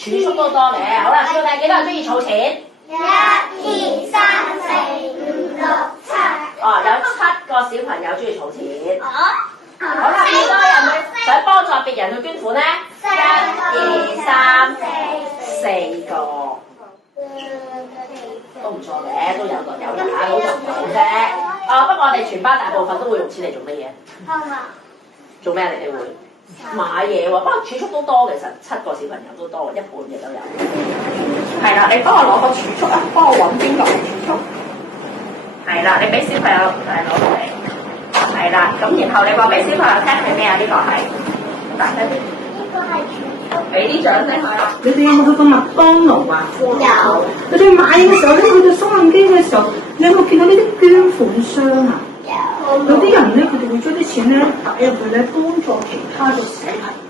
儲蓄都多嘅。好啦，小弟幾多人中意儲錢1、2、3、4、5、6、7。哦，有7個小朋友中意儲錢。好啦，幾多人會想幫助別人去捐款咧？1、2、3、4個，都唔錯嘅，都有人啊，好就唔好啫。不過我哋全班大部分都會用錢嚟做乜嘢？做咩你哋會？買嘢喎，不過儲蓄都多，其實7個小朋友都多，一半嘅都有。係啦，你幫我攞個儲蓄啊，幫我揾邊個係儲蓄？係啦，你俾小朋友攞過嚟。係啦，咁然後你話俾小朋友聽係咩啊？呢個係大聲啲。呢個係儲蓄。俾啲掌聲佢啦。你哋有冇去過麥當勞啊？有。你哋買嘅時候咧，去到收銀機嘅時候，你有冇見到呢啲捐款箱啊？有啲人咧，佢哋會將啲錢咧打入去咧，幫助其他嘅小朋友。